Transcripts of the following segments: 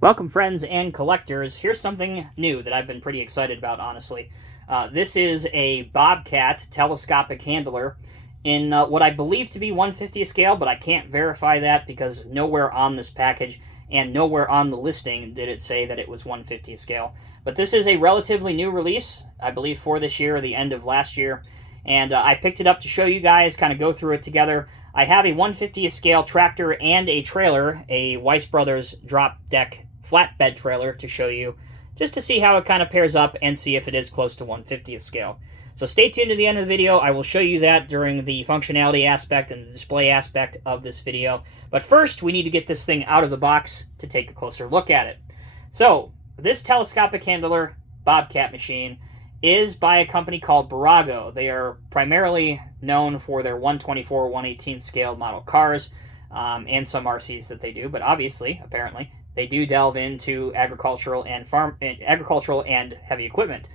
Welcome, friends and collectors. Here's something new that I've been pretty excited about, honestly. This is a Bobcat telescopic handler in what I believe to be 1/50th scale, but I can't verify that because nowhere on this package and nowhere on the listing did it say that it was 1/50th scale. But this is a relatively new release, I believe for this year or the end of last year, and I picked it up to show you guys, kind of go through it together. I have a 1/50th scale tractor and a trailer, a Weiss Brothers drop deck flatbed trailer to show you, just to see how it kind of pairs up and see if it is close to 1/50th scale. So stay tuned to the end of the video. I will show you that during the functionality aspect and the display aspect of this video. But first, we need to get this thing out of the box to take a closer look at it. So, this telescopic handler Bobcat machine is by a company called Bburago. They are primarily known for their 1/24, 1/18 scale model cars and some RCs that they do, but obviously, apparently, they do delve into agricultural and heavy equipment.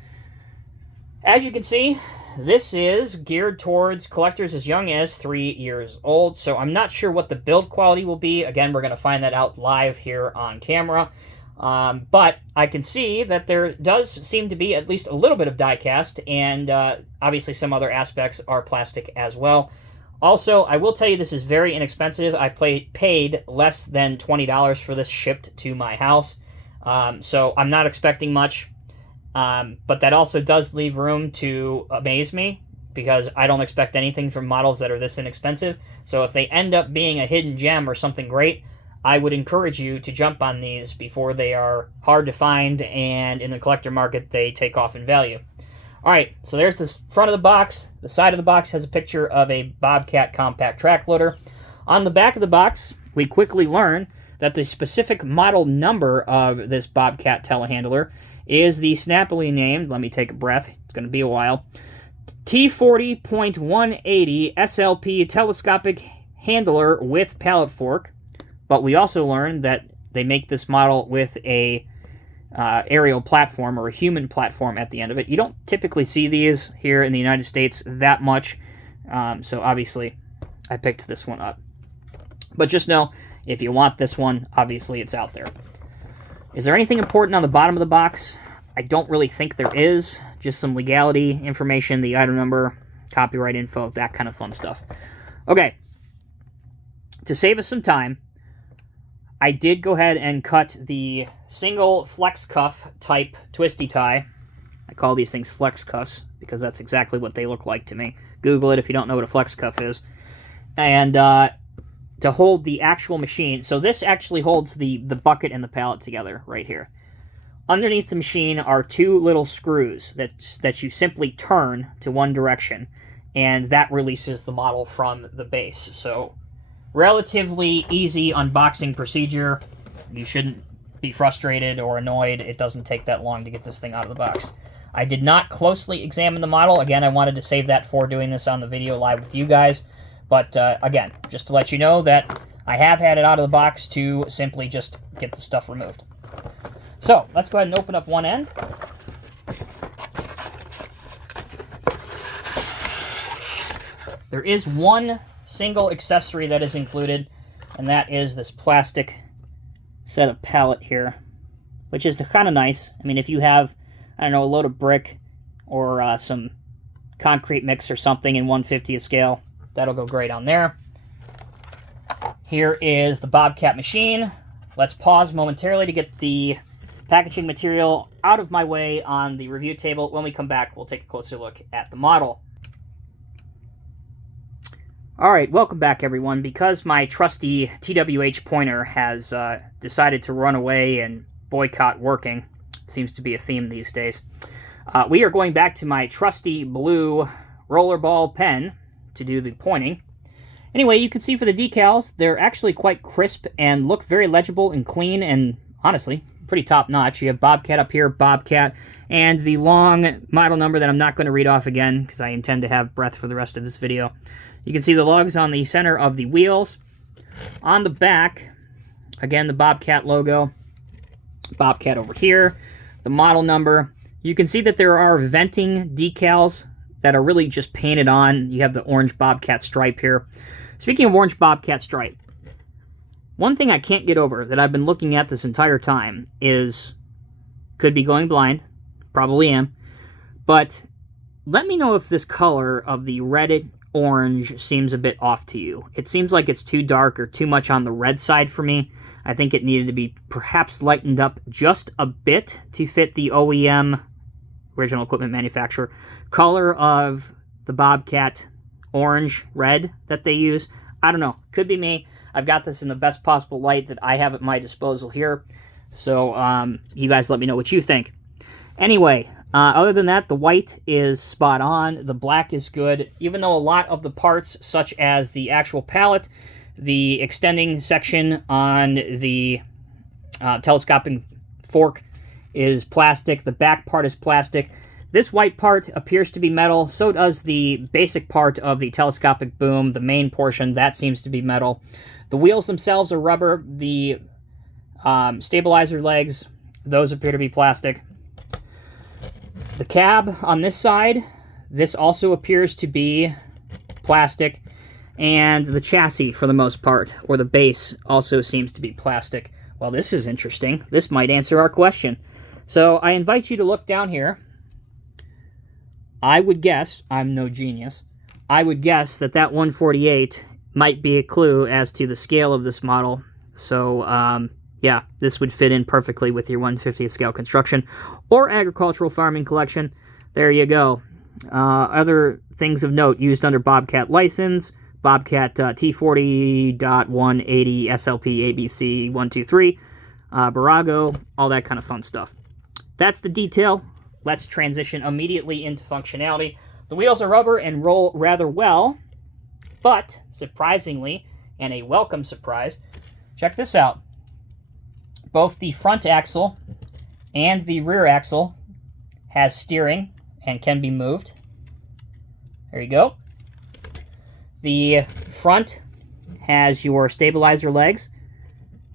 As you can see, this is geared towards collectors as young as 3 years old, so I'm not sure what the build quality will be. Again, we're going to find that out live here on camera. But I can see that there does seem to be at least a little bit of die-cast, and obviously some other aspects are plastic as well. Also, I will tell you this is very inexpensive. I paid less than $20 for this shipped to my house, so I'm not expecting much. But that also does leave room to amaze me, because I don't expect anything from models that are this inexpensive. So if they end up being a hidden gem or something great, I would encourage you to jump on these before they are hard to find, and in the collector market they take off in value. Alright, so there's the front of the box. The side of the box has a picture of a Bobcat compact track loader. On the back of the box, we quickly learn that the specific model number of this Bobcat telehandler is the snappily named, let me take a breath, it's going to be a while, T40.180SLP telescopic handler with pallet fork. But we also learned that they make this model with a aerial platform or a human platform at the end of it. You don't typically see these here in the United States that much, so obviously I picked this one up. But just know, if you want this one, obviously it's out there. Is there anything important on the bottom of the box? I don't really think there is. Just some legality information, the item number, copyright info, that kind of fun stuff. Okay, to save us some time, I did go ahead and cut the single flex cuff type twisty tie. I call these things flex cuffs because that's exactly what they look like to me. Google it if you don't know what a flex cuff is. And to hold the actual machine, so this actually holds the bucket and the pallet together right here. Underneath the machine are two little screws that you simply turn to one direction, and that releases the model from the base. So relatively easy unboxing procedure. You shouldn't be frustrated or annoyed. It doesn't take that long to get this thing out of the box. I did not closely examine the model. Again, I wanted to save that for doing this on the video live with you guys. But again, just to let you know that I have had it out of the box to simply just get the stuff removed. So let's go ahead and open up one end. There is one single accessory that is included, and that is this plastic set of pallet here, which is kind of nice. I mean, if you have, I don't know, a load of brick or some concrete mix or something in 1/50th scale, that'll go great on there. Here is the Bobcat machine. Let's pause momentarily to get the packaging material out of my way on the review table. When we come back, we'll take a closer look at the model. Alright, welcome back everyone. Because my trusty TWH pointer has decided to run away and boycott working, seems to be a theme these days, we are going back to my trusty blue rollerball pen to do the pointing. Anyway, you can see for the decals, they're actually quite crisp and look very legible and clean and, honestly, pretty top-notch. You have Bobcat up here, Bobcat, and the long model number that I'm not going to read off again because I intend to have breath for the rest of this video. You can see the lugs on the center of the wheels. On the back, again, the Bobcat logo. Bobcat over here, the model number. You can see that there are venting decals that are really just painted on. You have the orange Bobcat stripe here. Speaking of orange Bobcat stripe, One thing I can't get over that I've been looking at this entire time is, could be going blind, probably am, but let me know if this color of the red orange seems a bit off to you. It seems like it's too dark or too much on the red side for me. I think it needed to be perhaps lightened up just a bit to fit the OEM, original equipment manufacturer, color of the Bobcat orange red that they use. I don't know. Could be me. I've got this in the best possible light that I have at my disposal here. So you guys let me know what you think. Anyway, other than that, the white is spot on. The black is good. Even though a lot of the parts, such as the actual pallet, the extending section on the telescopic fork is plastic. The back part is plastic. This white part appears to be metal. So does the basic part of the telescopic boom. The main portion, that seems to be metal. The wheels themselves are rubber. The stabilizer legs, those appear to be plastic. The cab on this side, this also appears to be plastic. And the chassis, for the most part, or the base, also seems to be plastic. Well, this is interesting. This might answer our question. So I invite you to look down here. I would guess, I'm no genius, I would guess that that 148 might be a clue as to the scale of this model. So, yeah, this would fit in perfectly with your 150th scale construction or agricultural farming collection. There you go. Other things of note used under Bobcat license, Bobcat T40.180SLP ABC 123, Bburago, all that kind of fun stuff. That's the detail. Let's transition immediately into functionality. The wheels are rubber and roll rather well, but surprisingly, and a welcome surprise, check this out. Both the front axle and the rear axle has steering and can be moved. There you go. The front has your stabilizer legs.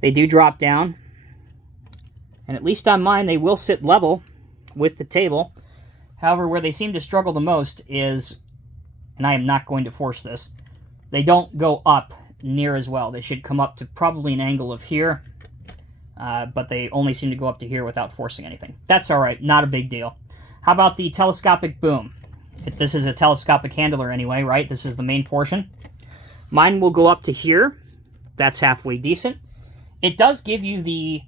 They do drop down, and at least on mine, they will sit level with the table. However, where they seem to struggle the most is, and I am not going to force this, they don't go up near as well. They should come up to probably an angle of here, but they only seem to go up to here without forcing anything. That's all right, not a big deal. How about the telescopic boom? This is a telescopic handler anyway, right? This is the main portion. Mine will go up to here. That's halfway decent. It does give you the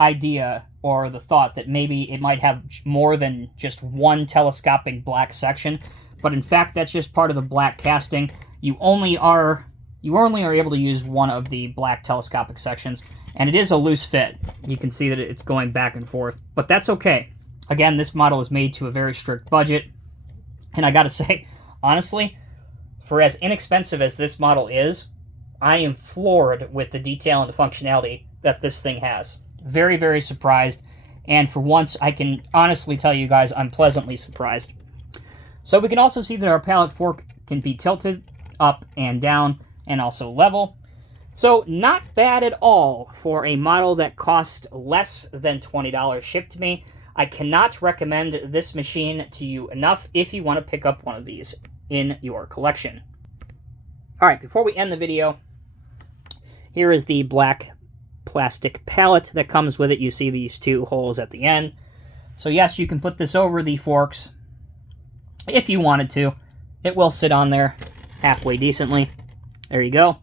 idea or the thought that maybe it might have more than just one telescopic black section, but in fact that's just part of the black casting. You only are able to use one of the black telescopic sections, and it is a loose fit. You can see that it's going back and forth, but that's okay. Again, this model is made to a very strict budget, and I gotta say, honestly, for as inexpensive as this model is, I am floored with the detail and the functionality that this thing has. Very, very surprised, and for once, I can honestly tell you guys I'm pleasantly surprised. So we can also see that our pallet fork can be tilted up and down, and also level. So not bad at all for a model that cost less than $20 shipped to me. I cannot recommend this machine to you enough if you want to pick up one of these in your collection. All right, before we end the video, here is the black plastic pallet that comes with it. You see these two holes at the end. So yes, you can put this over the forks if you wanted to. It will sit on there halfway decently. There you go.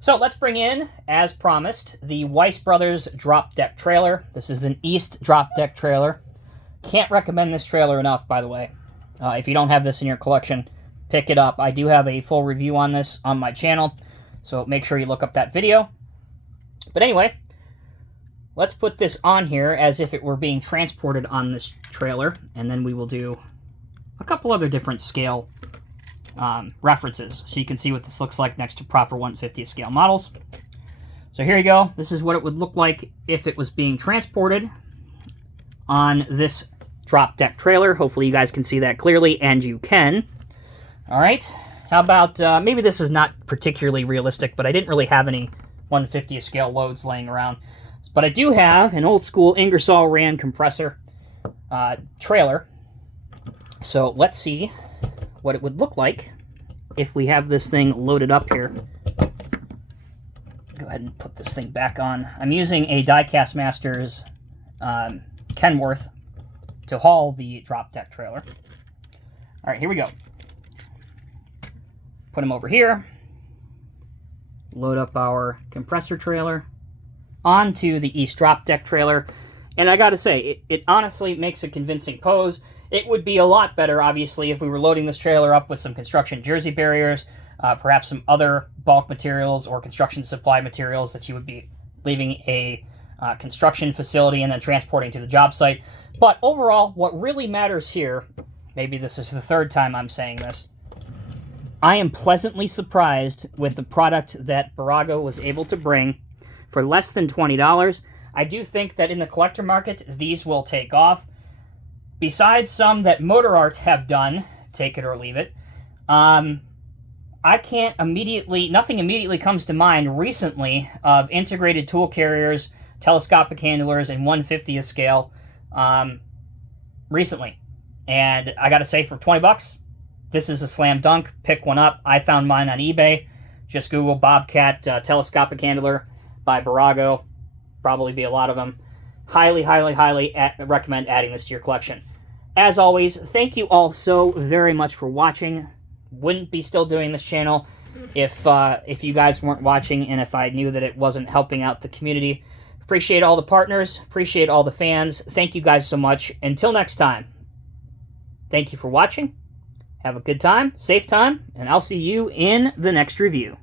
So let's bring in, as promised, the Weiss Brothers drop deck trailer. This is an East drop deck trailer. Can't recommend this trailer enough, by the way. If you don't have this in your collection, pick it up. I do have a full review on this on my channel, so make sure you look up that video. But anyway, let's put this on here as if it were being transported on this trailer, and then we will do a couple other different scale references, so you can see what this looks like next to proper 150th scale models. So here you go. This is what it would look like if it was being transported on this drop deck trailer. Hopefully you guys can see that clearly, and you can. All right, how about, maybe this is not particularly realistic, but I didn't really have any 150th scale loads laying around. But I do have an old school Ingersoll Rand compressor trailer. So let's see what it would look like if we have this thing loaded up here. Go ahead and put this thing back on. I'm using a Diecast Masters Kenworth to haul the drop deck trailer. All right, here we go. Put him over here. Load up our compressor trailer onto the east drop deck trailer. And I gotta say, it honestly makes a convincing pose. It would be a lot better, obviously, if we were loading this trailer up with some construction jersey barriers, perhaps some other bulk materials or construction supply materials that you would be leaving a construction facility and then transporting to the job site. But overall, what really matters here, maybe this is the third time I'm saying this, I am pleasantly surprised with the product that Bburago was able to bring for less than $20. I do think that in the collector market, these will take off. Besides some that Motor Art have done, take it or leave it, I can't immediately, nothing immediately comes to mind recently of integrated tool carriers, telescopic handlers, and 1/50th scale recently. And I gotta say, for 20 bucks, this is a slam dunk. Pick one up. I found mine on eBay. Just Google Bobcat Telescopic Handler by Bburago. Probably be a lot of them. Highly, highly, highly recommend adding this to your collection. As always, thank you all so very much for watching. Wouldn't be still doing this channel if you guys weren't watching and if I knew that it wasn't helping out the community. Appreciate all the partners. Appreciate all the fans. Thank you guys so much. Until next time, thank you for watching. Have a good time, safe time, and I'll see you in the next review.